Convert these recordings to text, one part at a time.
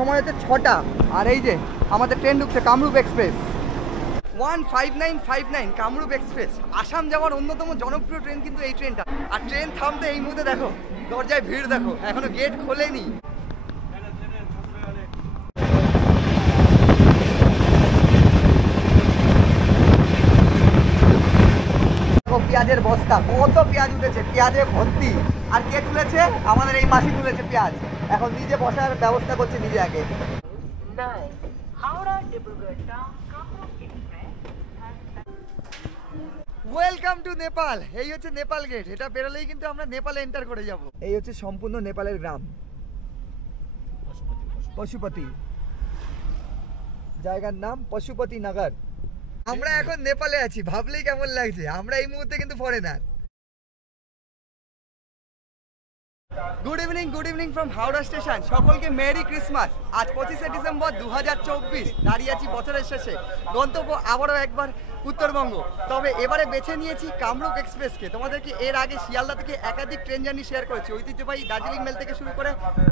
সময় হচ্ছে 6টা আর এই যে আমাদের ট্রেন ঢুকছে কামরূপ এক্সপ্রেস 15959 কামরূপ এক্সপ্রেস আসাম যাওয়ার অন্যতম জনপ্রিয় ট্রেন কিন্তু এই ট্রেনটা। আর ট্রেন থামতে এই মুহূর্তে দেখো দরজায় ভিড় দেখো, এখনো গেট খোলেনি। পেঁয়াজের বস্তা, কত পেঁয়াজ উঠেছে, পেঁয়াজে ভর্তি। আর কে তুলেছে? আমাদের এই মাসি তুলেছে পেঁয়াজ। এখন নিজে বসার ব্যবস্থা করছে নিজে আগে। Welcome to Nepal. এই হচ্ছে নেপাল গেট। এটা বেরোলেই কিন্তু আমরা নেপালে এন্টার করে যাব। এই হচ্ছে সম্পূর্ণ নেপালের গ্রাম পশুপতি, জায়গার নাম পশুপতি নগর। আমরা এখন নেপালে আছি, ভাবলেই কেমন লাগছে। আমরা এই মুহূর্তে কিন্তু foreigner. Good evening from Howrah station. সকলকে মেরি ক্রিসমাস। আজ 25শে ডিসেম্বর 2024। দাঁড়িয়ে আছি বছরের শেষে। গন্তব্য আবারও একবার উত্তরবঙ্গ। তবে এবারে বেছে নিয়েছি কামরূপ এক্সপ্রেসকে। তোমাদেরকে এর আগে শিয়ালদা থেকে একাধিক ট্রেন জার্নি শেয়ার করেছি। ঐতিহ্যবাহী দার্জিলিং মেল থেকে শুরু করে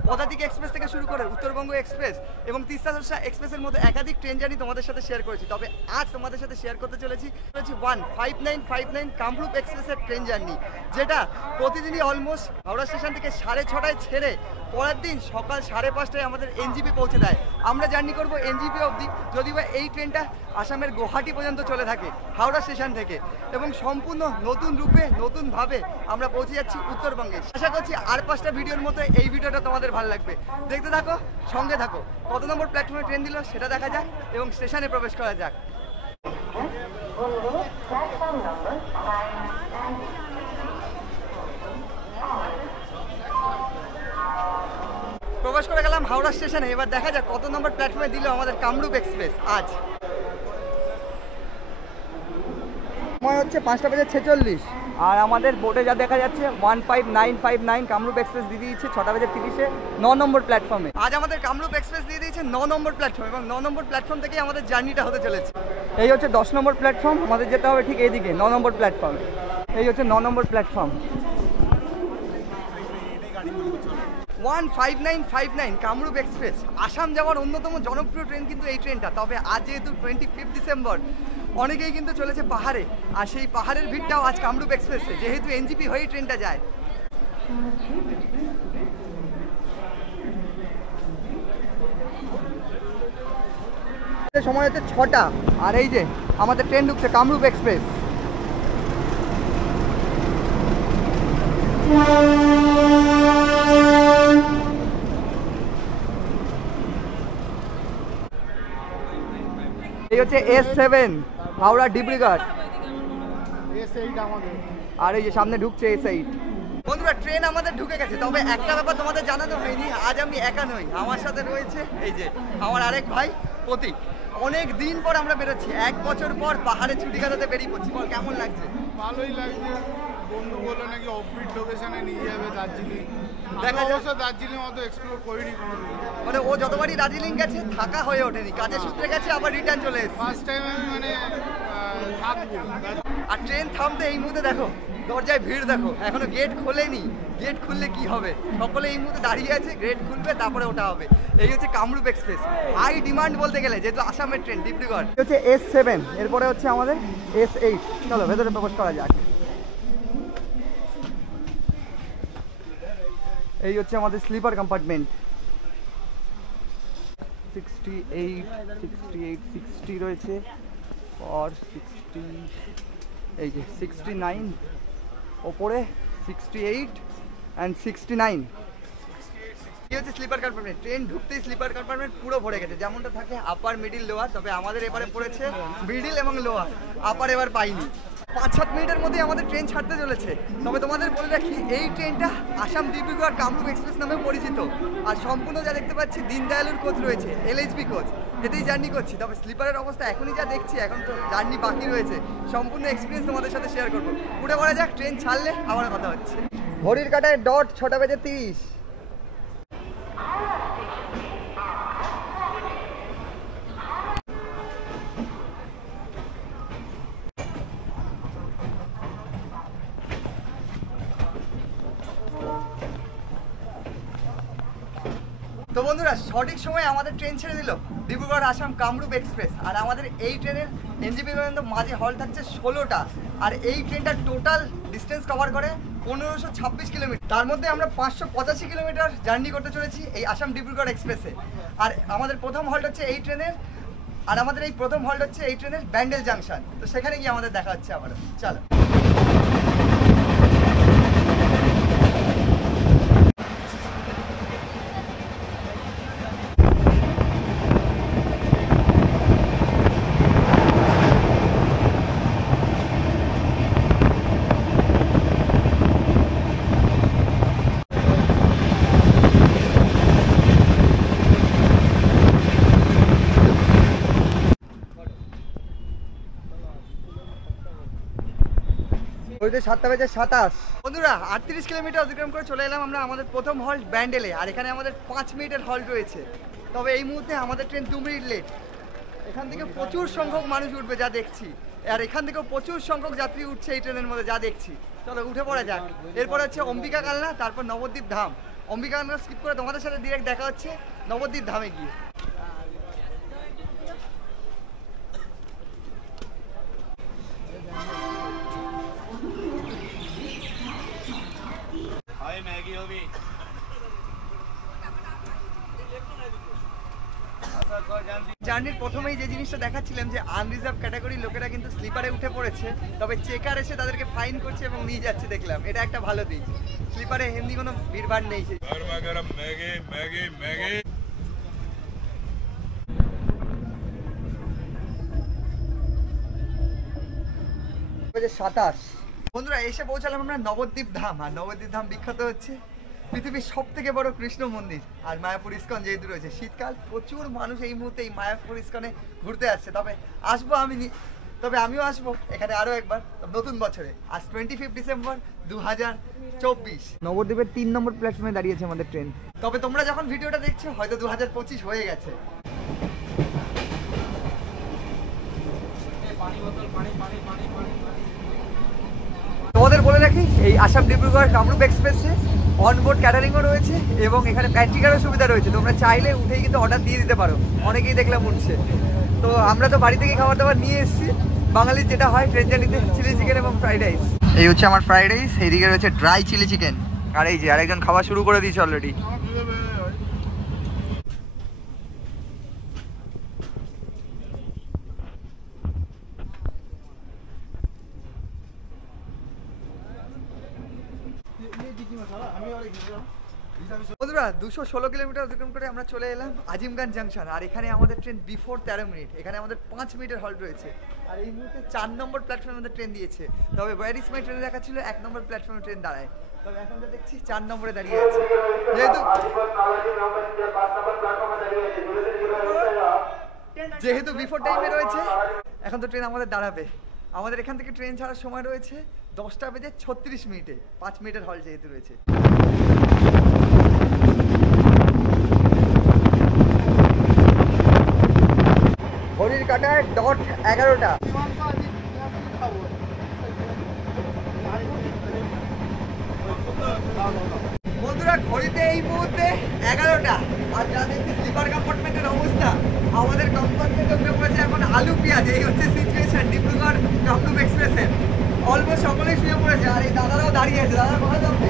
পদাতিক এক্সপ্রেস থেকে শুরু করে উত্তরবঙ্গ এক্সপ্রেস এবং তিস্তা তোর্ষা এক্সপ্রেসের মধ্যে একাধিক ট্রেন জার্নি তোমাদের সাথে শেয়ার করেছি। তবে আজ তোমাদের সাথে শেয়ার করতে চলেছি 15959 কামরূপ এক্সপ্রেসের ট্রেন জার্নি, যেটা প্রতিদিনই অলমোস্ট হাওড়া স্টেশন থেকে 6:30টায় ছেড়ে পরের দিন সকাল 5:30টায় আমাদের এনজিপি পৌঁছে দেয়। আমরা জার্নি করব এনজিপি অবধি, যদিও এই ট্রেনটা আসামের গুয়াহাটি পর্যন্ত চলে থাকে হাওড়া স্টেশন থেকে, এবং সম্পূর্ণ নতুন রূপে নতুনভাবে আমরা পৌঁছে যাচ্ছি উত্তরবঙ্গে। আশা করছি আর 5টা ভিডিওর মতো এই ভিডিওটা তোমাদের ভালো লাগবে। দেখতে থাকো, সঙ্গে থাকো। কত নম্বর প্ল্যাটফর্মে ট্রেন দিল সেটা দেখা যাক এবং স্টেশনে প্রবেশ করা যাক। প্রবেশ করে গেলাম হাওড়া স্টেশনে। এবার দেখা যাক কত নম্বর প্ল্যাটফর্মে দিল আমাদের কামরূপ এক্সপ্রেস আজ। সময় হচ্ছে 5:46 আর আমাদের বোর্ডে যা দেখা যাচ্ছে 15959 কামরূপ এক্সপ্রেস দিয়ে দিয়েছে 6:30-এ 9 নম্বর প্ল্যাটফর্মে। আজ আমাদের কামরূপ এক্সপ্রেস দিয়ে দিয়েছে 9 নম্বর প্ল্যাটফর্ম, এবং 9 নম্বর প্ল্যাটফর্ম থেকেই আমাদের জার্নিটা হতে চলেছে। এই হচ্ছে 10 নম্বর প্ল্যাটফর্ম, আমাদের যেতে হবে ঠিক এইদিকে 9 নম্বর প্ল্যাটফর্মে। এই হচ্ছে 9 নম্বর প্ল্যাটফর্ম। 15959 কামরূপ এক্সপ্রেস আসাম যাওয়ার অন্যতম জনপ্রিয় ট্রেন কিন্তু এই ট্রেনটা। তবে আজ যেহেতু 25 ডিসেম্বর, অনেকেই কিন্তু চলেছে পাহাড়ে, আর সেই পাহাড়ের ভিড়টাও আজ কামরূপ এক্সপ্রেসে, যেহেতু এনজিপি হয়েই ট্রেনটা যায়। সময় হচ্ছে 6টা আর এই যে আমাদের ট্রেন ঢুকছে কামরূপ এক্সপ্রেস। এই হচ্ছে S7 হাওড়া ডিব্রুগড়, S8 আমাদের, আর এই যে সামনে ঢুকছে S8। বন্ধুরা, ট্রেন আমাদের ঢুকে গেছে। তবে একটা ব্যাপার তোমাদের জানানো হয়নি, আজ আমি একা নই, আমার সাথে রয়েছে এই যে আমার আরেক ভাই প্রতীক। অনেক দিন পর আমরা বেরোচ্ছি, 1 বছর পর পাহাড়ে ছুটি কাটাতে বেরিয়ে পড়ছি। বল কেমন লাগছে? ভালোই লাগছে। বন্ধু বললো নাকি অফবিট লোকেশনে নিয়ে যাবে দার্জিলিং। দেখা অবশ্য দার্জিলিং অত এক্সপ্লোর করিনি কোনোদিন। মানে ও যতবারই দার্জিলিং গেছে থাকা হয়ে ওঠেনি, কাজের সূত্রে গেছে আবার রিটার্ন চলে এসেছে। ফার্স্ট টাইম আমি মানে থাকবো। আর ট্রেন থামতে এই মুহূর্তে দেখো দরজায় ভিড় দেখো, এখনো গেট খোলেনি। গেট খুললে কি হবে? সকলে এই মুহূর্তে দাঁড়িয়ে আছে, গেট খুলবে তারপরে ওটা হবে। এই হচ্ছে কামরূপ এক্সপ্রেস, হাই ডিমান্ড বলতে গেলে, যেহেতু আসামের ট্রেন ডিব্রুগড়। এই হচ্ছে S7, এরপরে হচ্ছে আমাদের S8। চলো ভেতরে প্রবেশ করা যাক। এই হচ্ছে আমাদের স্লিপার কম্পার্টমেন্ট। 68 রয়েছে, আর 60 এই যে 69, ওপরে 68 and 69। এই হচ্ছে স্লিপার কম্পার্টমেন্ট। ট্রেন ঢুকতেই স্লিপার কম্পার্টমেন্ট পুরো ভরে গেছে, যেমনটা থাকে আপার, মিডিল, লোয়ার। তবে আমাদের এবারে পড়েছে মিডিল এবং লোয়ার, আপার এবার পাইনি। 5-7 মিনিটের মধ্যে আমাদের ট্রেন ছাড়তে চলেছে। তবে তোমাদের বলে রাখি, এই ট্রেনটা আসাম ডিব্রুগড় কামরূপ এক্সপ্রেস নামে পরিচিত। আর সম্পূর্ণ যা দেখতে পাচ্ছি দীনদয়ালুর কোচ রয়েছে, LHB কোচ, এতেই জার্নি করছি। তবে স্লিপারের অবস্থা এখনই যা দেখছি, এখন তো জার্নি বাকি রয়েছে। সম্পূর্ণ এক্সপিরিয়েন্স তোমাদের সাথে শেয়ার করবো। উঠে পড়া যাক, ট্রেন ছাড়লে আবার কথা হচ্ছে। ঘড়ির কাঁটায় ডট 6:30। তো বন্ধুরা সঠিক সময়ে আমাদের ট্রেন ছেড়ে দিল ডিব্রুগড় আসাম কামরূপ এক্সপ্রেস। আর আমাদের এই ট্রেনের এনজেপি পর্যন্ত মাঝে হল থাকছে 16টা। আর এই ট্রেনটা টোটাল ডিস্টেন্স কভার করে 1526 কিলোমিটার। তার মধ্যে আমরা 585 কিলোমিটার জার্নি করতে চলেছি এই আসাম ডিব্রুগড় এক্সপ্রেসে। আর আমাদের প্রথম হল্ট হচ্ছে এই ট্রেনের, আর আমাদের এই প্রথম হল্ট হচ্ছে এই ট্রেনের ব্যান্ডেল জাংশন। তো সেখানে গিয়ে আমাদের দেখা হচ্ছে আবার। চলো। ওইতে 7:27। বন্ধুরা 38 কিলোমিটার অতিক্রম করে চলে এলাম আমরা আমাদের প্রথম হল্ট ব্যান্ডেলে। আর এখানে আমাদের 5 মিনিটের হল্ট রয়েছে। তবে এই মুহূর্তে আমাদের ট্রেন 2 মিনিট লেট। এখান থেকে প্রচুর সংখ্যক মানুষ উঠবে যা দেখছি, আর এখান থেকেও প্রচুর সংখ্যক যাত্রী উঠছে এই ট্রেনের মধ্যে যা দেখছি। চলো উঠে পড়া যাক। এরপর হচ্ছে অম্বিকা কালনা, তারপর নবদ্বীপ ধাম। অম্বিকা কালনা স্কিপ করে তোমাদের সাথে ডিরেক্ট দেখা হচ্ছে নবদ্বীপ ধামে গিয়ে। জার্নির প্রথমেই যে জিনিসটা দেখাচ্ছিলাম যে আনরিজার্ভ ক্যাটাগরির লোকেরা কিন্তু স্লিপারে উঠে পড়েছে, তবে চেকার এসে তাদেরকে ফাইন করছে এবং নিয়ে যাচ্ছে দেখলাম। এটা একটা ভালো দিক, স্লিপারে হিন্দি কোনো ভিড়ভাড় নেই। 27। বন্ধুরা এসে পৌঁছালাম আমরা নবদ্বীপ ধাম। আর নবদ্বীপ ধাম বিখ্যাত হচ্ছে পৃথিবীর সব থেকে বড় কৃষ্ণ মন্দির আর মায়াপুর ইস্কন যেহেতু রয়েছে। শীতকাল, প্রচুর মানুষ এই মুহূর্তে এই মায়াপুর ইস্কনে ঘুরতে আসছে। তবে আমিও আসবো এখানে আরও একবার নতুন বছরে। আজ 25 ডিসেম্বর 2024। নবদ্বীপের 3 নম্বর প্ল্যাটফর্মে দাঁড়িয়েছে আমাদের ট্রেন। তবে তোমরা যখন ভিডিওটা দেখছো হয়তো 2025 হয়ে গেছে। তোমাদের বলে রাখি এই আসাম ডিব্রুগড় কামরূপ এক্সপ্রেসে অনবোর্ড ক্যাটারিংও রয়েছে এবং এখানে প্যান্ট্রিকারও সুবিধা রয়েছে। তোমরা চাইলে উঠেই কিন্তু অর্ডার দিয়ে দিতে পারো। অনেকেই দেখলাম উঠছে। তো আমরা তো বাড়ি থেকে খাবার দাবার নিয়ে এসেছি। বাঙালির যেটা হয় ট্রেন জার্নিতে চিলি চিকেন এবং ফ্রাইড রাইস। এই হচ্ছে আমার ফ্রাইড রাইস, এইদিকে রয়েছে ড্রাই চিলি চিকেন। আর এই যে আরেকজন খাওয়া শুরু করে দিয়েছে অলরেডি। বন্ধুরা 216 কিলোমিটার অতিক্রম করে আমরা চলে এলাম আজিমগঞ্জ জাংশন। আর এখানে আমাদের ট্রেন বিফোর 13 মিনিট। এখানে আমাদের 5 মিনিটের হল্ট রয়েছে। আর এই মুহূর্তে 4 নম্বর প্ল্যাটফর্মে আমাদের ট্রেন দিয়েছে। তবে ওয়ার ইজ মাই ট্রেনে দেখা ছিল 1 নম্বর প্ল্যাটফর্মে ট্রেন দাঁড়ায়। তবে এখন তো দেখছি 4 নম্বরে দাঁড়িয়ে আছে। যেহেতু বিফোর টাইমে রয়েছে এখন তো ট্রেন আমাদের দাঁড়াবে। আমাদের এখান থেকে ট্রেন ছাড়ার সময় রয়েছে 10:36 5 মিনিটের হল যেহেতু রয়েছে। ঘড়ির কাটায় ডট 11টা। বন্ধুরা ঘড়িতে এই মুহূর্তে 11টা। আর যা দেখছি স্লিপার কম্পার্টমেন্টের অবস্থা, আমাদের কম্পার্টমেন্টে উঠে পড়েছে এখন আলু পেঁয়াজ। এই হচ্ছে সিচুয়েশন ডিব্রুগড় কামরূপ এক্সপ্রেসের। অলমোস্ট সকলেই শুয়ে পড়েছে। আর এই দাদারাও দাঁড়িয়ে আছে। দাদা কোথায় নামবে?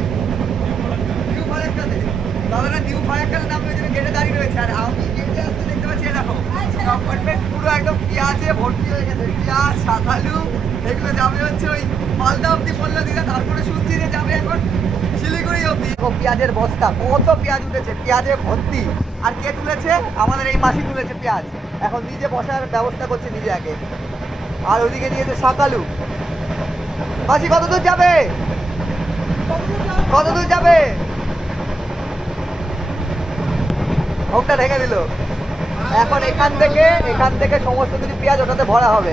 নিউ ফারাক্কাতে। দাদারা নিউ ফারাক্কাতে নামবে ওই জন্য গেটে দাঁড়িয়ে রয়েছে। আর আমি গেটে আসতে দেখতে পাচ্ছি দেখো কম্পার্টমেন্ট পুরো একদম পেঁয়াজে ভর্তি হয়ে গেছে। পেঁয়াজ, শাকালু এগুলো যাবে হচ্ছে ওই মালদা অব্দি পড়লো দিলে, তারপরে শুনছি যে যাবে এখন শিলিগুড়ি অব্দি। পেঁয়াজের বস্তা, কত পেঁয়াজ উঠেছে, পেঁয়াজে ভর্তি। আর কে তুলেছে? আমাদের এই মাসি তুলেছে পেঁয়াজ। এখন নিজে বসার ব্যবস্থা করছে নিজে আগে। আর ওইদিকে নিয়েছে শাকালু। মাসি কত দূর যাবে? কত দূর যাবে? মুখটা ঢেকে দিল। এখন এখান থেকে সমস্ত কিছু পেঁয়াজ ওটাতে ভরা হবে।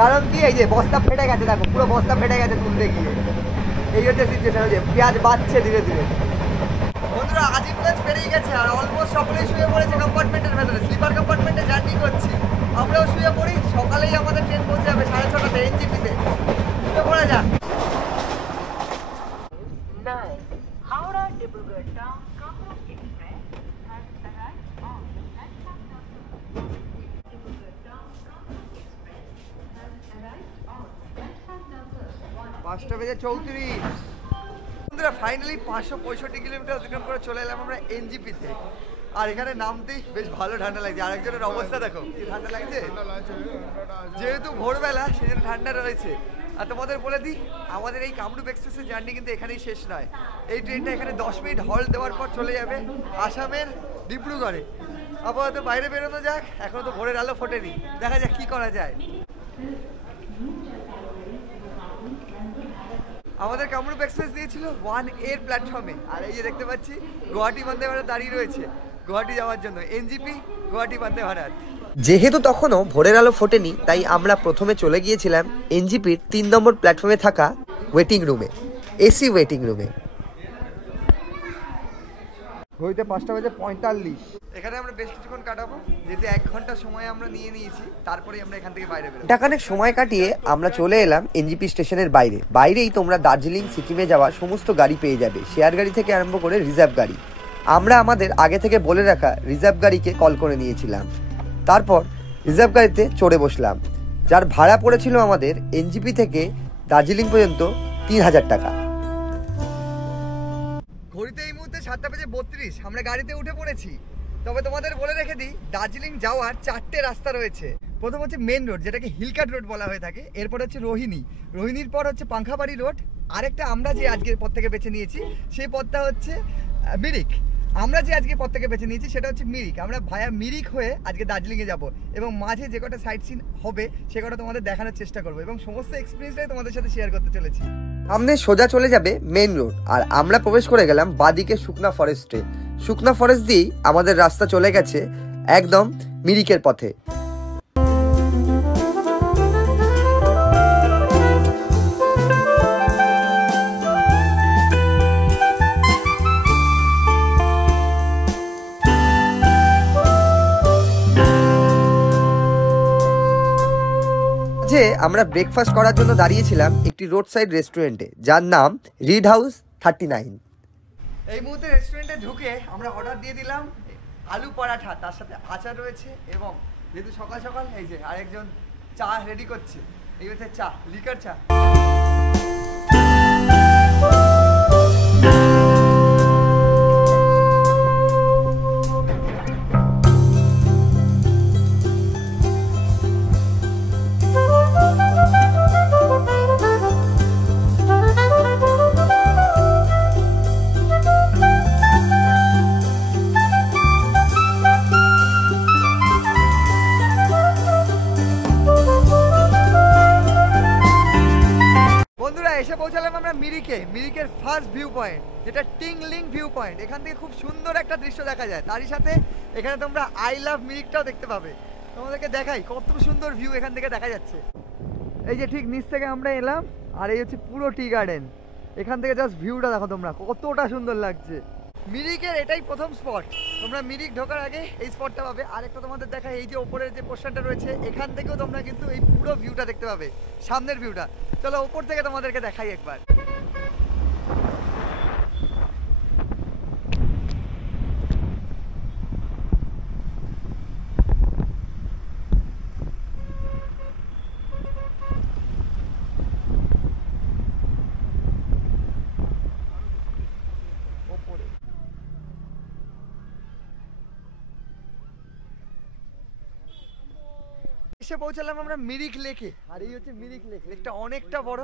কারণ কি, এই যে বস্তা ফেটে গেছে, দেখো পুরো বস্তা ফেটে গেছে তুলতে গিয়ে। এই হচ্ছে সিচুয়েশন, যে পেঁয়াজ বাড়ছে ধীরে ধীরে। বন্ধুরা আজিমগঞ্জ পেরিয়ে গেছে আর অলমোস্ট সকলেই শুয়ে পড়েছে কম্পার্টমেন্টের ভেতরে। স্লিপার কম্পার্টমেন্টে জার্নি করছি, আমরাও শুয়ে পড়ি। সকালেই আমাদের ট্রেন পৌঁছে যাবে 6:30টাতে এনজিপিতে। শুয়ে পড়া যাক। হাওড়া ডিব্রুগড় টাউন কামরূপ এক্সপ্রেস 5:34 বন্ধুরা, ফাইনালি 565 কিলোমিটার অতিক্রম করে চলে এলাম আমরা এনজিপিতে। আর এখানে নামতেই বেশ ভালো ঠান্ডা লাগছে। আরেকজনের অবস্থা দেখো, কি ঠান্ডা লাগছে। যেহেতু ভোরবেলা সেই জন্য ঠান্ডা রয়েছে। আর তোমাদের বলে দিই, আমাদের এই কামরূপ এক্সপ্রেসের জার্নি কিন্তু এখানেই শেষ নয়। এই ট্রেনটা এখানে 10 মিনিট হল্ট দেওয়ার পর চলে যাবে আসামের ডিব্রুগড়ে। আপাতত বাইরে বেরোনো যাক, এখনো তো ভোরের আলো ফোটেনি, দেখা যাক কি করা যায়। আমাদের কামরূপ এক্সপ্রেস দিয়েছিল 1A প্ল্যাটফর্মে। আর এই যে দেখতে পাচ্ছি গুয়াহাটি বন্দে ভারত দাঁড়িয়ে রয়েছে গুয়াহাটি যাওয়ার জন্য। এনজিপি গুয়াহাটি বন্দে ভারত। যেহেতু তখনও ভোরের আলো ফোটেনি, তাই আমরা প্রথমে চলে গিয়েছিলাম এনজিপির 3 নম্বর প্ল্যাটফর্মে থাকা ওয়েটিং রুমে, এসি ওয়েটিং রুমে। ঘড়িতে 5:45। এখানে আমরা বেশ কিছুক্ষণ কাটাবো, যেহেতু 1 ঘন্টা সময় আমরা নিয়ে নিয়েছি। তারপরেই আমরা এখান থেকে বাইরে বেরোবো। টাকানেক সময় কাটিয়ে আমরা চলে এলাম এনজিপি স্টেশনের বাইরে। বাইরেই তোমরা দার্জিলিং, সিকিমে যাওয়া সমস্ত গাড়ি পেয়ে যাবে, শেয়ার গাড়ি থেকে আরম্ভ করে রিজার্ভ গাড়ি। আমরা আমাদের আগে থেকে বলে রাখা রিজার্ভ গাড়িকে কল করে নিয়েছিলাম। তারপর রিজার্ভ গাড়িতে চড়ে বসলাম, যার ভাড়া পড়েছিল আমাদের এনজিপি থেকে দার্জিলিং পর্যন্ত 3000 টাকা। ঘড়িতে এই মুহূর্তে 7:32, আমরা গাড়িতে উঠে পড়েছি। তবে তোমাদের বলে রেখে দিই, দার্জিলিং যাওয়ার 4টে রাস্তা রয়েছে। প্রথম হচ্ছে মেন রোড, যেটাকে হিলকাট রোড বলা হয়ে থাকে। এরপর হচ্ছে রোহিণী, রোহিণীর পর হচ্ছে পাংখাবাড়ি রোড। আরেকটা আমরা যে আজকের পথ থেকে বেছে নিয়েছি সেই পথটা হচ্ছে মিরিক। আমরা যে আজকে পথ থেকে বেছে নিয়েছি সেটা হচ্ছে মিরিক। আমরা ভায়া মিরিক হয়ে আজকে দার্জিলিংয়ে যাব এবং মাঝে যে কটা সাইট সিন হবে সে কটা তোমাদের দেখানোর চেষ্টা করবো এবং সমস্ত এক্সপিরিয়েন্সটাই তোমাদের সাথে শেয়ার করতে চলেছি। সামনে সোজা চলে যাবে মেন রোড, আর আমরা প্রবেশ করে গেলাম বাদিকে শুকনা ফরেস্টে। শুকনা ফরেস্ট দিয়েই আমাদের রাস্তা চলে গেছে একদম মিরিকের পথে। আমরা ব্রেকফাস্ট করার জন্য দাঁড়িয়েছিলাম একটি রোড সাইড রেস্টুরেন্টে, যার নাম রিড হাউস 39। এই মুহূর্তে রেস্টুরেন্টে ঢুকে আমরা অর্ডার দিয়ে দিলাম আলু পরাঠা, তার সাথে আচার রয়েছে এবং যেহেতু সকাল সকাল এই যে আরেকজন চা রেডি করছে। এই হচ্ছে চা, লিকার চা। এসে পৌঁছালাম আমরা মিরিকে, মিরিকের ফার্স্ট ভিউ পয়েন্ট, যেটা টিংলিং ভিউ পয়েন্ট। এখান থেকে খুব সুন্দর একটা দৃশ্য দেখা যায়। তারই সাথে এখানে তোমরা আই লাভ মিরিকটাও দেখতে পাবে। তোমাদেরকে দেখাই কত সুন্দর ভিউ এখান থেকে দেখা যাচ্ছে। এই যে ঠিক নিচ থেকে আমরা এলাম, আর এই হচ্ছে পুরো টি গার্ডেন। এখান থেকে জাস্ট ভিউটা দেখো তোমরা, কতটা সুন্দর লাগছে। মিরিকের এটাই প্রথম স্পট। তোমরা মিরিক ঢোকার আগে এই স্পটটা পাবে। আরেকটা তোমাদের দেখাই, এই যে ওপরের যে পোর্শনটা রয়েছে এখান থেকেও তোমরা কিন্তু এই পুরো ভিউটা দেখতে পাবে, সামনের ভিউটা। চলো ওপর থেকে তোমাদেরকে দেখাই একবার। এসে পৌঁছালাম আমরা মিরিক লেকে। আর এই হচ্ছে মিরিক লেক। লেকটা অনেকটা বড়,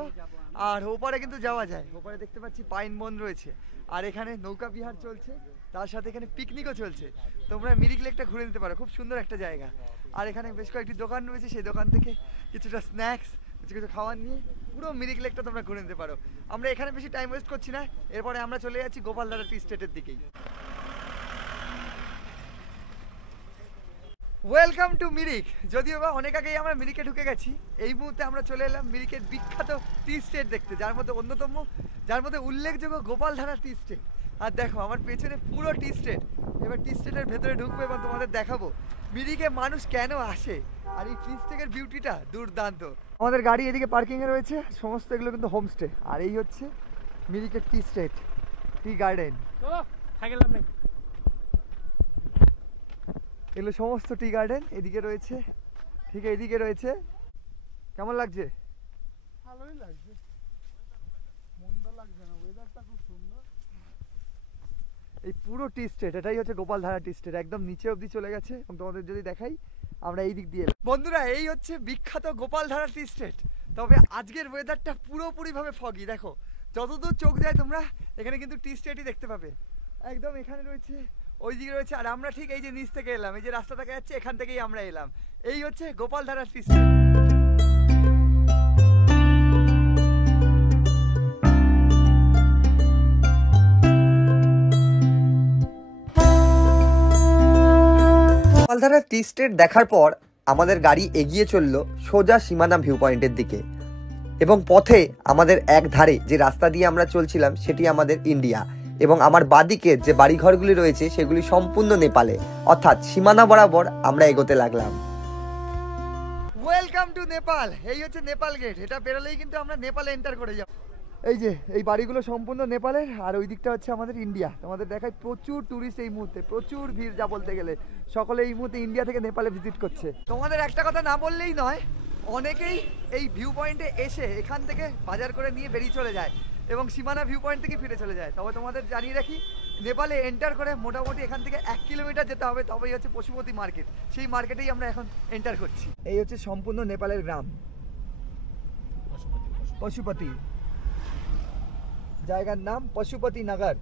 আর ওপারে কিন্তু যাওয়া যায়। ওপারে দেখতে পাচ্ছি পাইন বন রয়েছে, আর এখানে নৌকা বিহার চলছে, তার সাথে এখানে পিকনিকও চলছে। তোমরা মিরিক লেকটা ঘুরে নিতে পারো, খুব সুন্দর একটা জায়গা। আর এখানে বেশ কয়েকটি দোকান রয়েছে, সেই দোকান থেকে কিছুটা স্ন্যাক্স, কিছু খাবার নিয়ে পুরো মিরিক লেকটা তোমরা ঘুরে নিতে পারো। আমরা এখানে বেশি টাইম ওয়েস্ট করছি না, এরপরে আমরা চলে যাচ্ছি গোপালধারা টি স্টেটের দিকেই। Welcome to Mirik. যদিও বা অনেক আগেই আমরা মিরিকে ঢুকে গেছি, এই মুহূর্তে আমরা চলে এলাম মিরিকের বিখ্যাত টি স্টেট দেখতে, যার মধ্যে অন্যতম, যার মধ্যে উল্লেখযোগ্য গোপালধারা টি স্টেট। আর দেখো আমার পেছনে পুরো টি স্টেট। এবার টি স্টেটের ভেতরে ঢুকবো এবং তোমাদের দেখাবো মিরিকে মানুষ কেন আসে, আর এই টি স্টেটের বিউটিটা দুর্দান্ত। আমাদের গাড়ি এদিকে পার্কিংয়ে রয়েছে, সমস্ত এগুলো কিন্তু হোমস্টে। আর এই হচ্ছে মিরিকের টি স্টেট, টি গার্ডেন। এগুলো সমস্ত টি গার্ডেন এদিকে রয়েছে, ঠিক এইদিকে রয়েছে। কেমন লাগছে? ভালোই লাগছে। লাগছে না, ওয়েদারটা খুব সুন্দর। এই পুরো টি স্টেট, এটাই হচ্ছে গোপালধারা টি স্টেট, একদম নিচে অবধি চলে গেছে। এবং তোমাদের যদি দেখাই, আমরা এই দিক দিয়ে এলাম। বন্ধুরা, এই হচ্ছে বিখ্যাত গোপালধারা টি স্টেট। তবে আজকের ওয়েদারটা পুরোপুরিভাবে ফগি। দেখো, যতদূর চোখ যায় তোমরা এখানে কিন্তু টি স্টেটই দেখতে পাবে। একদম এখানে রয়েছে, ওই দিকে রয়েছে, আর আমরা ঠিক এই যে নিচ থেকে এলাম, এই যে রাস্তা দেখা যাচ্ছে, এখান থেকেই আমরা এলাম। এই হচ্ছে গোপালধারা টি স্টেট। গোপালধারা টি স্টেট দেখার পর আমাদের গাড়ি এগিয়ে চলল সোজা সীমানা ভিউ পয়েন্টের দিকে। এবং পথে আমাদের এক ধারে যে রাস্তা দিয়ে আমরা চলছিলাম সেটি আমাদের ইন্ডিয়া, এবং আমার বাদিকে যে বাড়িঘরগুলি রয়েছে সেগুলি সম্পূর্ণ নেপালে, অর্থাৎ সীমানা বরাবর আমরা এগোতে লাগলাম। Welcome to Nepal. এই হচ্ছে নেপাল গেট। এটা বেরোলেই কিন্তু আমরা নেপালে এন্টার করে যাব। এই যে এই বাড়িগুলো সম্পূর্ণ নেপালের, আর ওই দিকটা হচ্ছে আমাদের ইন্ডিয়া। তোমাদের দেখায় প্রচুর ট্যুরিস্ট এই মুহূর্তে, প্রচুর ভিড় যা বলতে গেলে। সকলে এই মুহূর্তে ইন্ডিয়া থেকে নেপালে ভিজিট করছে। তোমাদের একটা কথা না বললেই নয়, অনেকেই এই ভিউ পয়েন্টে এসে এখান থেকে বাজার করে নিয়ে বেরিয়ে চলে যায় এবং সীমানা ভিউ পয়েন্ট থেকে ফিরে চলে যায়। তবে তোমাদের জানিয়ে রাখি, নেপালে এন্টার করে মোটামুটি এখান থেকে 1 কিলোমিটার যেতে হবে, তবেই হচ্ছে পশুপতি মার্কেট। সেই মার্কেটেই আমরা এখন এন্টার করছি। এই হচ্ছে সম্পূর্ণ নেপালের গ্রাম পশুপতি, জায়গার নাম পশুপতি নগর।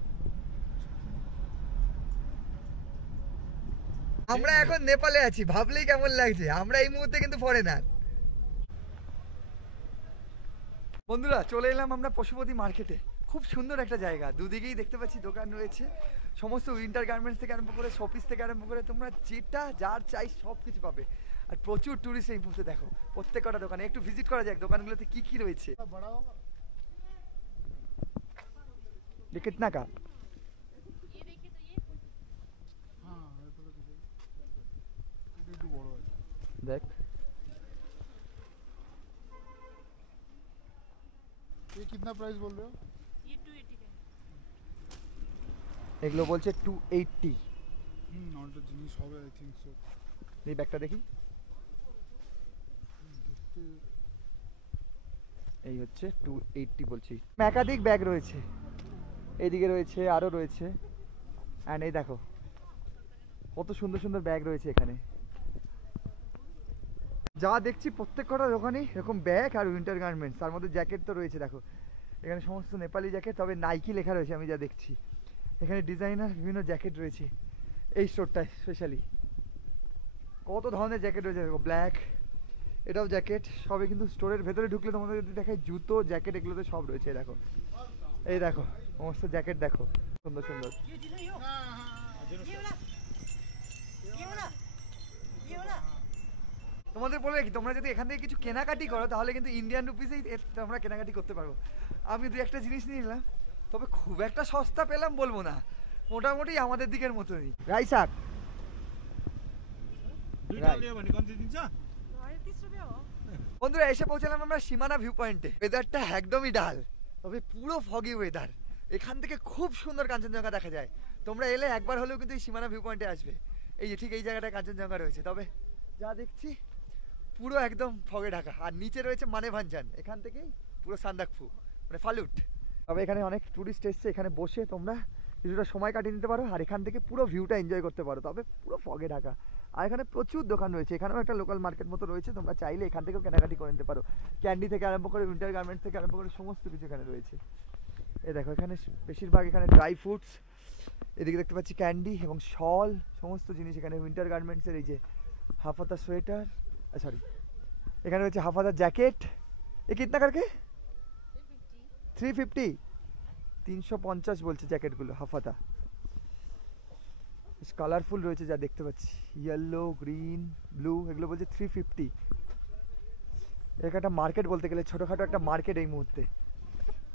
আমরা এখন নেপালে আছি, ভাবলেই কেমন লাগছে। আমরা এই মুহূর্তে কিন্তু ফরেনার। বন্ধুরা, চলে এলাম আমরা পশুপতি মার্কেটে। খুব সুন্দর একটা জায়গা, দুদিকেই দেখতে পাচ্ছি দোকান রয়েছে, সমস্ত উইন্টার গার্মেন্টস থেকে আরম্ভ করে, শোপিস থেকে আরম্ভ করে, তোমরা যেটা যার চাই সব কিছু পাবে। আর প্রচুর ট্যুরিস্ট এই মুহূর্তে। দেখো প্রত্যেকটা দোকানে একটু ভিজিট করা যাক, দোকানগুলোতে কি কি রয়েছে। ये कितना का? ये देखिए तो ये हाँ, একটু বড় আছে। দেখ, ये कितना प्राइस बोल रहे हो? ये 280 का है। এগুলো বলছে 280। অনেকটা জিনিস হবে, আই থিঙ্ক সো। এই ব্যাগটা দেখি। এই হচ্ছে 280 বলছি। একাধিক ব্যাগ রয়েছে, এইদিকে রয়েছে, আরও রয়েছে। অ্যান্ড এই দেখো কত সুন্দর সুন্দর ব্যাগ রয়েছে এখানে। যা দেখছি প্রত্যেক কটা দোকানে এরকম ব্যাগ আর উইন্টার গার্মেন্টস, তার মধ্যে জ্যাকেট তো রয়েছে। দেখো এখানে সমস্ত নেপালি জ্যাকেট, তবে নাইকি লেখা রয়েছে আমি যা দেখছি। এখানে ডিজাইনার বিভিন্ন জ্যাকেট রয়েছে এই স্টোরটায় স্পেশালি। কত ধরনের জ্যাকেট রয়েছে দেখো, ব্ল্যাক, এটাও জ্যাকেট। সবে কিন্তু স্টোরের ভেতরে ঢুকলে তোমাদের যদি দেখায় জুতো, জ্যাকেট, এগুলোতে সব রয়েছে। দেখো, এই দেখো সমস্ত জ্যাকেট দেখো, সুন্দর সুন্দর। তোমাদের বলে রাখি, তোমরা যদি এখান থেকে কিছু কেনাকাটি করো তাহলে কিন্তু ইন্ডিয়ান রুপিসেই তোমরা কেনাকাটি করতে পারো। আমি দু একটা জিনিস নিয়ে নিলাম, তবে খুব একটা সস্তা পেলাম বলবো না, মোটামুটি আমাদের দিকের মতোই। রাই শাক বন্ধুরা, এসে পৌঁছালাম আমরা সীমানা ভিউ পয়েন্টে। ওয়েদারটা একদমই ডাল, তবে পুরো ফগি ওয়েদার। এখান থেকে খুব সুন্দর কাঞ্চনজঙ্ঘা দেখা যায়। তোমরা এলে একবার হলেও কিন্তু এই সীমানা ভিউ পয়েন্টে আসবে। এই যে ঠিক এই জায়গাটায় কাঞ্চনজঙ্ঘা রয়েছে। তবে যা দেখছি পুরো একদম ফগে ঢাকা, আর নিচে রয়েছে মানেভাঞ্জান, এখান থেকেই পুরো সান্দাকফু মানে ফালুট। তবে এখানে অনেক ট্যুরিস্ট এসছে, এখানে বসে তোমরা কিছুটা সময় কাটিয়ে নিতে পারো, আর এখান থেকে পুরো ভিউটা এনজয় করতে পারো। তবে পুরো ফগে ঢাকা, আর এখানে প্রচুর দোকান রয়েছে। এখানেও একটা লোকাল মার্কেট মতো রয়েছে, তোমরা চাইলে এখান থেকেও কেনাকাটি করে নিতে পারো। ক্যান্ডি থেকে আরম্ভ করে উইন্টার গার্মেন্টস থেকে আরম্ভ করে সমস্ত কিছু এখানে রয়েছে। এই দেখো এখানে বেশিরভাগ এখানে ড্রাই ফ্রুটস, এদিকে দেখতে পাচ্ছি ক্যান্ডি এবং শল, সমস্ত জিনিস এখানে। উইন্টার গার্মেন্টসের এই যে হাফাতা সোয়েটার, সরি এখানে রয়েছে হাফাতা জ্যাকেট। এ কিতনা করকে? 350, 350 বলছে জ্যাকেটগুলো হাফাতা। বেশ কালারফুল রয়েছে যা দেখতে পাচ্ছি, ইয়েলো, গ্রিন, ব্লু, এগুলো বলছে 350। এখানে একটা মার্কেট বলতে গেলে, ছোটোখাটো একটা মার্কেট এই মুহূর্তে।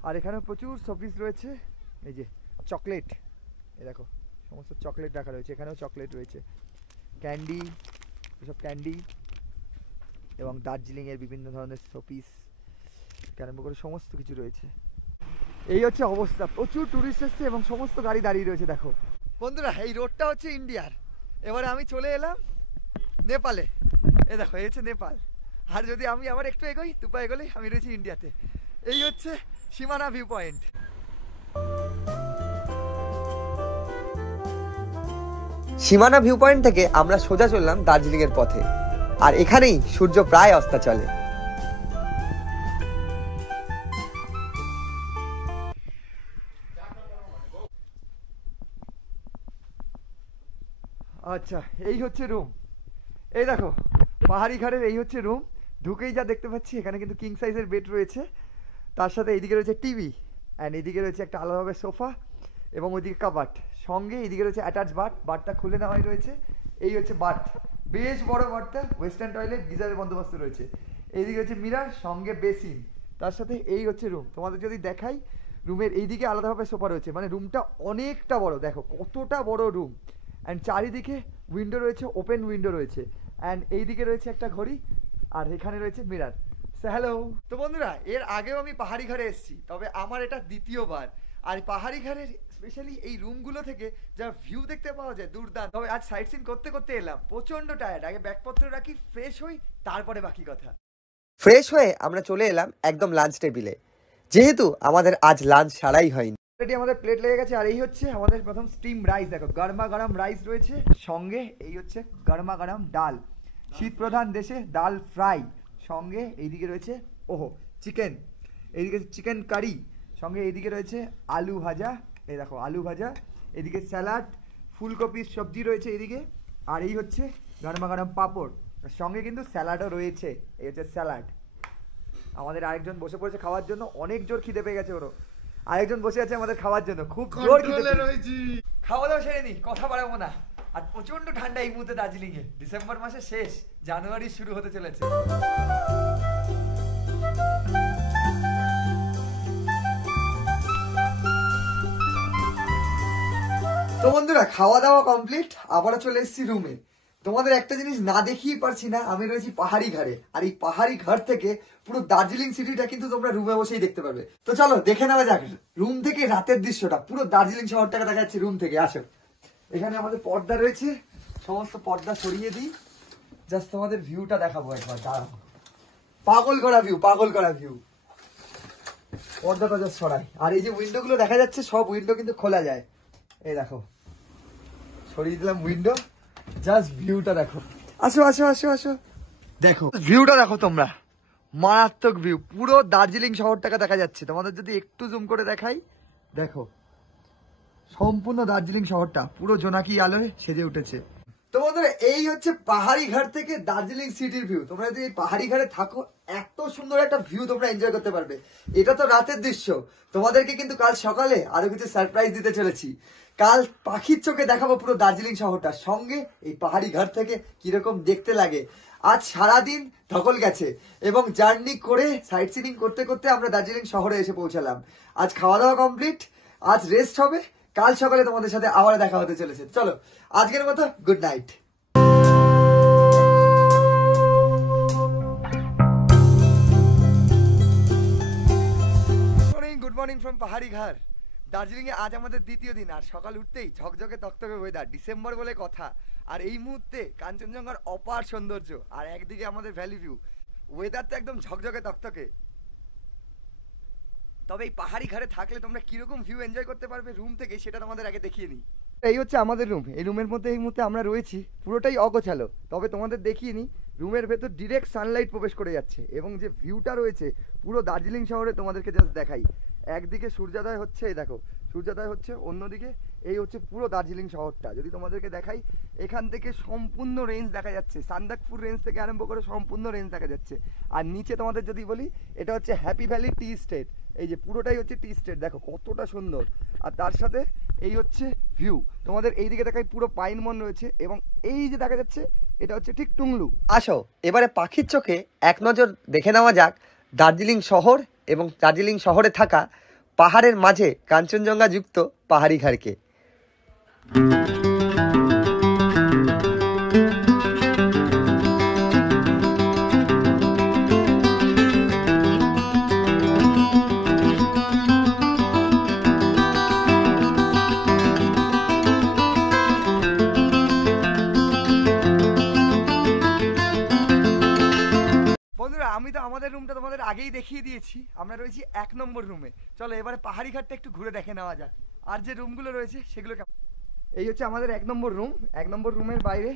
আর এখানে প্রচুর শোপিস রয়েছে, এই যে চকলেট, এই দেখো সমস্ত চকলেট রাখা রয়েছে। এখানেও চকলেট রয়েছে, ক্যান্ডি, এসব ক্যান্ডি, এবং দার্জিলিংয়ের বিভিন্ন ধরনের শোপিস আরম্ভ করে সমস্ত কিছু রয়েছে। এই হচ্ছে অবস্থা, প্রচুর ট্যুরিস্ট এসছে এবং সমস্ত গাড়ি দাঁড়িয়ে রয়েছে। দেখো বন্ধুরা, এই রোডটা হচ্ছে ইন্ডিয়ার, এবারে আমি চলে এলাম নেপালে। এই দেখো এই হচ্ছে নেপাল, আর যদি আমি আবার একটু এগোই, দুপা এগোলেই আমি রয়েছি ইন্ডিয়াতে। এই হচ্ছে সীমানা ভিউ পয়েন্ট। সীমানা ভিউ পয়েন্ট থেকে আমরা সোজা চললাম দার্জিলিং এর পথে, আর এখানেই সূর্য প্রায় অস্তাচলে। আচ্ছা, এই হচ্ছে রুম। এই দেখো পাহাড়ি ঘাটের এই হচ্ছে রুম। ঢুকেই যা দেখতে পাচ্ছি, এখানে কিন্তু কিং সাইজের বেড রয়েছে, তার সাথে এইদিকে রয়েছে টিভি, অ্যান্ড এইদিকে রয়েছে একটা আলাদাভাবে সোফা, এবং ওইদিকে কাবাট, সঙ্গে এইদিকে রয়েছে অ্যাটাচ বাথটা খুলে নেওয়াই রয়েছে। এই হচ্ছে বাথ, বেশ বড় বাথটা, ওয়েস্টার্ন টয়লেট, গিজারের বন্দোবস্ত রয়েছে। এইদিকে হচ্ছে মিরার, সঙ্গে বেসিন, তার সাথে এই হচ্ছে রুম। তোমাদের যদি দেখাই, রুমের এইদিকে আলাদাভাবে সোফা রয়েছে, মানে রুমটা অনেকটা বড়, দেখো কতটা বড় রুম। অ্যান্ড চারিদিকে উইন্ডো রয়েছে, ওপেন উইন্ডো রয়েছে, অ্যান্ড এইদিকে রয়েছে একটা ঘড়ি, আর এখানে রয়েছে মিরার। হ্যালো। তো বন্ধুরা, এর আগেও আমি পাহাড়ি ঘরে এসেছি, তবে আমার এটা দ্বিতীয়বার। আর পাহাড়ি ঘরের স্পেশালি এই রুমগুলো থেকে যা ভিউ দেখতে পাওয়া যায় দুর্দান্ত। তবে আজ সাইট সিন করতে করতে এলাম, প্রচন্ড টায়ার্ড। আগে ব্যাগপত্র রাখি, ফ্রেশ হই, তারপরে বাকি কথা। ফ্রেশ হয়ে আমরা চলে এলাম একদম লাঞ্চ টেবিলে, যেহেতু আমাদের আজ লাঞ্চ ছাড়াই হয়নি। অলরেডি আমাদের প্লেট লেগে গেছে, আর এই হচ্ছে আমাদের প্রথম স্টিম রাইস। দেখো গরমা গরম রাইস রয়েছে, সঙ্গে এই হচ্ছে গরমা গরম ডাল, শীত প্রধান দেশে ডাল ফ্রাই, সঙ্গে এইদিকে রয়েছে চিকেন, এইদিকে চিকেন কারি, সঙ্গে এইদিকে রয়েছে আলু ভাজা, এই দেখো আলু ভাজা, এদিকে স্যালাড, ফুলকপির সবজি রয়েছে এইদিকে, আর এই হচ্ছে গরমা গরম পাঁপড়, সঙ্গে কিন্তু স্যালাডও রয়েছে। এই হচ্ছে স্যালাড। আমাদের আরেকজন বসে পড়েছে খাওয়ার জন্য, অনেক জোর খিদে পেয়ে গেছে ওরও। আরেকজন বসে আছে আমাদের খাওয়ার জন্য, খুব জোর খিদে রয়েছি। খাওয়া দাওয়া সেরে নি, কথা বাড়াবো না। আর প্রচন্ড ঠান্ডা এই মুহূর্তে দার্জিলিং এ, ডিসেম্বর মাসের শেষ, জানুয়ারি শুরু হতে চলেছে। তো বন্ধুরা, খাওয়া দাওয়া কমপ্লিট, আবারও চলে এসেছি রুমে। তোমাদের একটা জিনিস না দেখিয়ে পারছি না, আমি রয়েছি পাহাড়ি ঘাটে, আর এই পাহাড়ি ঘাট থেকে পুরো দার্জিলিং সিটিটা কিন্তু তোমরা রুমে বসেই দেখতে পারবে। তো চলো দেখে নেওয়া যাক রুম থেকে রাতের দৃশ্যটা, পুরো দার্জিলিং শহরটাকে দেখা যাচ্ছে রুম থেকে। আসো, এখানে আমাদের পর্দা রয়েছে, সমস্ত পর্দা সরিয়ে দিই, জাস্ট তোমাদের ভিউটা দেখাবো একবার। দাঁড়াও, পাগল করা ভিউ, পাগল করা ভিউ। পর্দাটা জাস্ট সরাই, আর এই যে উইন্ডো গুলো দেখা যাচ্ছে, সব উইন্ডো কিন্তু খোলা যায়। এই দেখো, সরিয়ে দিলাম উইন্ডো, জাস্ট ভিউটা দেখো। আসো আসো আসো আসো, দেখো ভিউটা দেখো তোমরা, মারাত্মক ভিউ, পুরো দার্জিলিং শহরটাকে দেখা যাচ্ছে। তোমাদের যদি একটু জুম করে দেখাই, দেখো সম্পূর্ণ দার্জিলিং শহরটা পুরো জোনাকি আলোয় সেজে উঠেছে। তো বন্ধুরা, এই হচ্ছে পাহাড়ি ঘাট থেকে দার্জিলিং সিটির ভিউ। তোমরা যদি এই পাহাড়ি ঘাটে থাকো, এত সুন্দর একটা ভিউ তোমরা এনজয় করতে পারবে। এটা তো রাতের দৃশ্য, তোমাদেরকে কিন্তু কাল সকালে আরো কিছু সারপ্রাইজ দিতে চলেছি। কাল পাখির চোখে দেখাবো পুরো দার্জিলিং শহরটা, সঙ্গে এই পাহাড়ি ঘাট থেকে কিরকম দেখতে লাগে। আজ সারাদিন ধকল গেছে, এবং জার্নি করে সাইট সিনিং করতে করতে আমরা দার্জিলিং শহরে এসে পৌঁছালাম। আজ খাওয়া দাওয়া কমপ্লিট, আজ রেস্ট হবে, কাল সকালে তোমাদের সাথে আবার দেখা হতে চলেছে। চলো আজকের মতো good night. Good morning from পাহাড়ি ঘাট। দার্জিলিং এ আজ আমাদের দ্বিতীয় দিন, আর সকাল উঠতেই ঝকঝকে তকতকে ওয়েদার, ডিসেম্বর বলে কথা। আর এই মুহূর্তে কাঞ্চনজঙ্ঘার অপার সৌন্দর্য, আর একদিকে আমাদের ভ্যালি ভিউ, ওয়েদার তো একদম ঝকঝকে তকতকে। তবে এই পাহাড়ি ঘাটে থাকলে তোমরা কিরকম ভিউ এনজয় করতে পারবে রুম থেকে, সেটা তোমাদের আগে দেখিয়ে নিই। এই হচ্ছে আমাদের রুম, এই রুমের মধ্যে এই মুহূর্তে আমরা রয়েছি, পুরোটাই অগোছালো। তবে তোমাদের দেখিয়ে নিই, রুমের ভেতর ডিরেক্ট সানলাইট প্রবেশ করে যাচ্ছে, এবং যে ভিউটা রয়েছে পুরো দার্জিলিং শহরে তোমাদেরকে জাস্ট দেখাই। একদিকে সূর্যোদয় হচ্ছে, এই দেখো সূর্যোদয় হচ্ছে, অন্যদিকে এই হচ্ছে পুরো দার্জিলিং শহরটা। যদি তোমাদেরকে দেখাই, এখান থেকে সম্পূর্ণ রেঞ্জ দেখা যাচ্ছে, সান্দাকপুর রেঞ্জ থেকে আরম্ভ করে সম্পূর্ণ রেঞ্জ দেখা যাচ্ছে। আর নিচে তোমাদের যদি বলি, এটা হচ্ছে হ্যাপি ভ্যালি টি স্টেট, এই যে পুরোটাই হচ্ছে টি স্টেট, দেখো কতটা সুন্দর। আর তার সাথে এই হচ্ছে ভিউ, তোমাদের এইদিকে দেখাই পুরো পাইন বন রয়েছে, এবং এই যে দেখা যাচ্ছে এটা হচ্ছে ঠিক টুংলু। আসো এবারে পাখির চোখে এক নজর দেখে নেওয়া যাক দার্জিলিং শহর এবং দার্জিলিং শহরে থাকা পাহাড়ের মাঝে কাঞ্চনজঙ্ঘা যুক্ত পাহাড়ি ঘাটকে। আমি তো আমাদের রুমটা তোমাদের আগেই দেখিয়ে দিয়েছি, আমরা রয়েছি 1 নম্বর রুমে। চলো এবারে পাহাড়ি ঘাটটা একটু ঘুরে দেখে নেওয়া যাক, আর যে রুমগুলো রয়েছে সেগুলো কেমন। এই হচ্ছে আমাদের 1 নম্বর রুম। 1 নম্বর রুমের বাইরে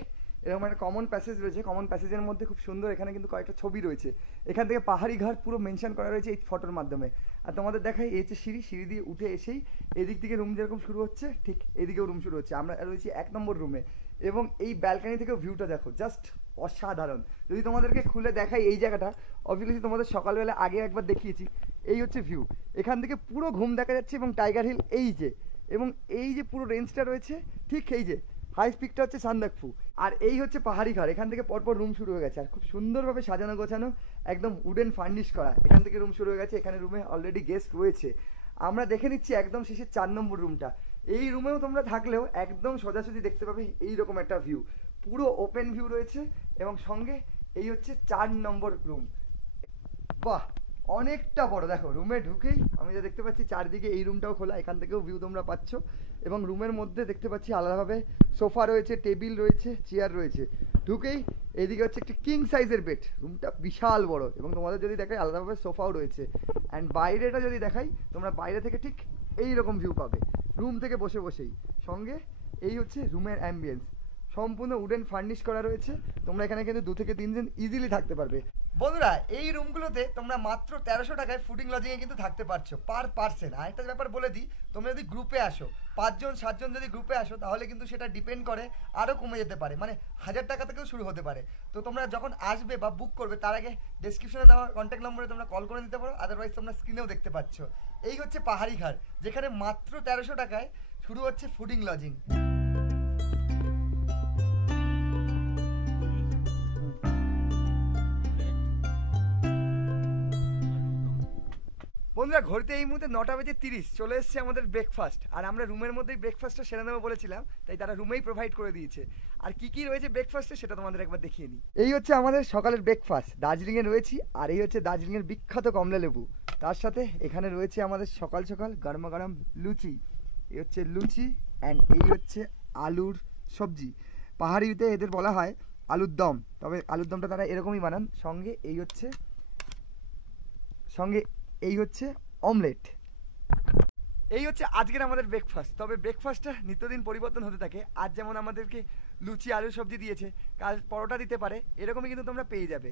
এরকম একটা কমন প্যাসেজ রয়েছে। কমন প্যাসেজের মধ্যে খুব সুন্দর এখানে কিন্তু কয়েকটা ছবি রয়েছে। এখান থেকে পাহাড়ি ঘাট পুরো মেনশন করা রয়েছে এই ফটোর মাধ্যমে। আর তোমাদের দেখাই এই হচ্ছে সিঁড়ি দিয়ে উঠে এসেই এদিক থেকে রুম যেরকম শুরু হচ্ছে ঠিক এদিকেও রুম শুরু হচ্ছে। আমরা রয়েছি 1 নম্বর রুমে এবং এই ব্যালকানি থেকেও ভিউটা দেখো, জাস্ট অসাধারণ। যদি তোমাদেরকে খুলে দেখাই এই জায়গাটা, অবভিয়াসলি তোমাদের সকালবেলা আগে একবার দেখিয়েছি। এই হচ্ছে ভিউ, এখান থেকে পুরো ঘুম দেখা যাচ্ছে এবং টাইগার হিল এই যে পুরো রেঞ্জটা রয়েছে ঠিক এই যে হাই স্পিকটা হচ্ছে সান্দাকফু। আর এই হচ্ছে পাহাড়ি ঘর, এখান থেকে পরপর রুম শুরু হয়ে গেছে আর খুব সুন্দরভাবে সাজানো গোছানো, একদম উডেন ফার্নিশ করা। এখান থেকে রুম শুরু হয়ে গেছে। এখানে রুমে অলরেডি গেস্ট রয়েছে। আমরা দেখে নিচ্ছি একদম শেষে 4 নম্বর রুমটা। এই রুমেও তোমরা থাকলেও একদম সোজাসুজি দেখতে পাবে এইরকম একটা ভিউ, পুরো ওপেন ভিউ রয়েছে এবং সঙ্গে এই হচ্ছে 4 নম্বর রুম। বাহ, অনেকটা বড়। দেখো রুমে ঢুকেই আমি যা দেখতে পাচ্ছি চারদিকে এই রুমটাও খোলা, এখান থেকেও ভিউ তোমরা পাচ্ছ এবং রুমের মধ্যে দেখতে পাচ্ছি আলাদাভাবে সোফা রয়েছে, টেবিল রয়েছে, চেয়ার রয়েছে। ঢুকেই এদিকে হচ্ছে একটি কিং সাইজের বেড। রুমটা বিশাল বড় এবং তোমাদের যদি দেখাই আলাদাভাবে সোফাও রয়েছে। অ্যান্ড বাইরেটা যদি দেখাই তোমরা বাইরে থেকে ঠিক এই রকম ভিউ পাবে রুম থেকে বসেই। সঙ্গে এই হচ্ছে রুমের অ্যাম্বিয়েন্স, সম্পূর্ণ উডেন ফার্নিশ করা রয়েছে। তোমরা এখানে কিন্তু 2 থেকে 3 জন ইজিলি থাকতে পারবে। বন্ধুরা, এই রুমগুলোতে তোমরা মাত্র 1300 টাকায় ফুডিং লজিংয়ে কিন্তু থাকতে পারছো পার পার্সন। আরেকটা ব্যাপার বলে দিই, তোমরা যদি গ্রুপে আসো 5 জন 7 জন যদি গ্রুপে আসো তাহলে কিন্তু সেটা ডিপেন্ড করে আরও কমে যেতে পারে, মানে 1000 টাকা থেকেও শুরু হতে পারে। তো তোমরা যখন আসবে বা বুক করবে তার আগে ডেসক্রিপশনে দেওয়া কন্ট্যাক্ট নম্বরে তোমরা কল করে নিতে পারো, আদারওয়াইজ তোমরা স্ক্রিনেও দেখতে পাচ্ছ। এই হচ্ছে পাহাড়ি ঘাট, যেখানে মাত্র 1300 টাকায় শুরু হচ্ছে ফুডিং লজিং। বন্ধুরা, ঘড়িতে এই মুহূর্তে 9:30 চলে এসছে আমাদের ব্রেকফাস্ট। আর আমরা রুমের মধ্যেই ব্রেকফাস্টটা সেরে নেবো বলেছিলাম, তাই তারা রুমেই প্রোভাইড করে দিয়েছে। আর কি রয়েছে ব্রেকফাস্টে সেটা তোমাদের একবার দেখিয়ে নিই। এই হচ্ছে আমাদের সকালের ব্রেকফাস্ট। দার্জিলিংয়ে রয়েছি আর এই হচ্ছে দার্জিলিংয়ের বিখ্যাত কমলা লেবু। তার সাথে এখানে রয়েছে আমাদের সকাল গরমা গরম লুচি। এই হচ্ছে লুচি অ্যান্ড এই হচ্ছে আলুর সবজি। পাহাড়িতে এদের বলা হয় আলুর দম, তবে আলুর দমটা তারা এরকমই বানান। সঙ্গে এই হচ্ছে অমলেট। এই হচ্ছে আজকের আমাদের ব্রেকফাস্ট। তবে ব্রেকফাস্টটা নিত্যদিন পরিবর্তন হতে থাকে। আজ যেমন আমাদেরকে লুচি আলুর সবজি দিয়েছে, কাল পরোটা দিতে পারে, এরকমই কিন্তু তোমরা পেয়ে যাবে।